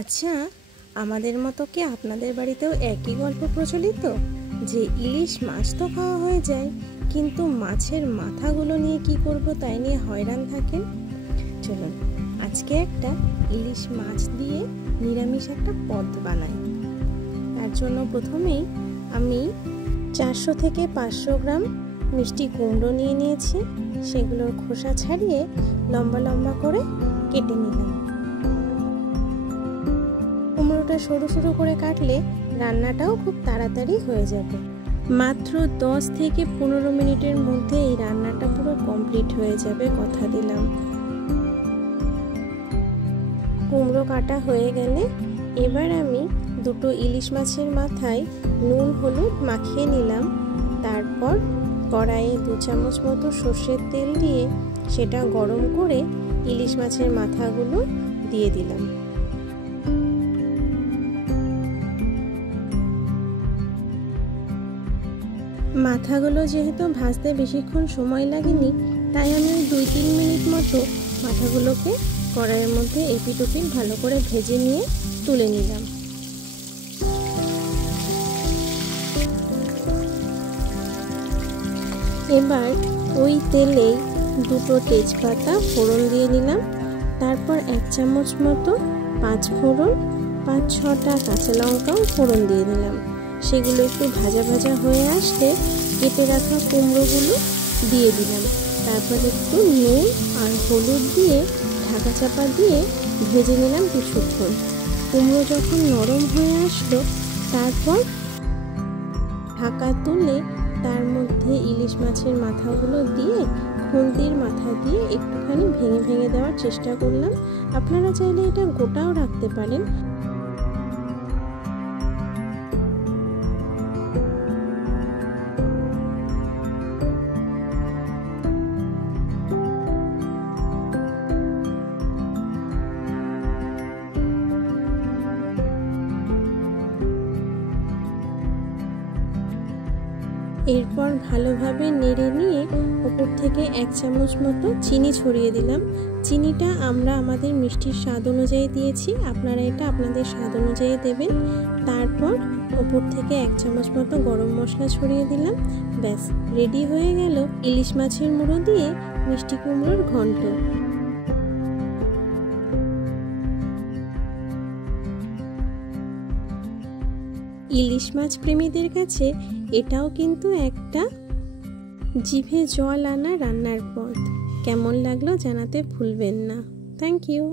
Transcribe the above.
আচ্ছা, আমাদের মতো কি আপনাদের বাড়িতেও একই গল্প প্রচলিত যে ইলিশ মাছ তো খাওয়া হয়ে যায়, কিন্তু মাছের মাথাগুলো নিয়ে কি করব তাই নিয়ে হয়রান থাকেন? চলুন আজকে একটা ইলিশ মাছ দিয়ে নিরামিষ একটা পদ বানাই। তার জন্য প্রথমেই আমি 400 থেকে 500 গ্রাম মিষ্টি কুমড়ো নিয়ে নিয়েছি। সেগুলোর খোসা ছাড়িয়ে লম্বা লম্বা করে কেটে নিলাম। কুমড়োটা সরু সরু করে কাটলে রান্নাটাও খুব তাড়াতাড়ি হয়ে যাবে। মাত্র 10 থেকে 15 মিনিটের মধ্যে এই রান্নাটা পুরো কমপ্লিট হয়ে যাবে, কথা দিলাম। কুমড়ো কাটা হয়ে গেলে এবার আমি দুটো ইলিশ মাছের মাথায় নুন হলুদ মাখিয়ে নিলাম। তারপর কড়াইয়ে 2 চামচ মতো সর্ষের তেল দিয়ে সেটা গরম করে ইলিশ মাছের মাথাগুলো দিয়ে দিলাম। মাথাগুলো যেহেতু ভাজতে বেশিক্ষণ সময় লাগেনি, তাই আমি 2-3 মিনিট মতো মাথাগুলোকে কড়াইয়ের মধ্যে এপিট ওপিট ভালো করে ভেজে নিয়ে তুলে নিলাম। এবার ওই তেলেই 2টো তেজপাতা ফোড়ন দিয়ে নিলাম। তারপর 1 চামচ মতো 5 ফোড়ন, 5-6টা কাঁচা লঙ্কাও ফোড়ন দিয়ে নিলাম। সেগুলো একটু ভাজা ভাজা হয়ে আসলে কেটে রাখা কুমড়োগুলো দিয়ে দিলাম। তারপর একটু নুন আর হলুদ দিয়ে ঢাকা চাপা দিয়ে ভেজে নিলাম কিছুক্ষণ। কুমড়ো যখন নরম হয়ে আসলো, তারপর ঢাকা তুলে তার মধ্যে ইলিশ মাছের মাথাগুলো দিয়ে খুন্তির মাথা দিয়ে একটুখানি ভেঙে ভেঙে দেওয়ার চেষ্টা করলাম। আপনারা চাইলে এটা গোটাও রাখতে পারেন। এরপর ভালোভাবে নেড়ে নিয়ে উপর থেকে 1 চামচ মতো চিনি ছড়িয়ে দিলাম। চিনিটা আমরা আমাদের মিষ্টির স্বাদ অনুযায়ী দিয়েছি, আপনারা এটা আপনাদের স্বাদ অনুযায়ী দেবেন। তারপর উপর থেকে 1 চামচ মতো গরম মশলা ছড়িয়ে দিলাম। ব্যাস, রেডি হয়ে গেল ইলিশ মাছের মুড়ো দিয়ে মিষ্টি কুমড়োর ঘন্ট। ইলিশ মাছ প্রেমীদের কাছে এটাও কিন্তু একটা জিভে জল আনা রান্নার পদ। কেমন লাগলো জানাতে ভুলবেন না। Thank you.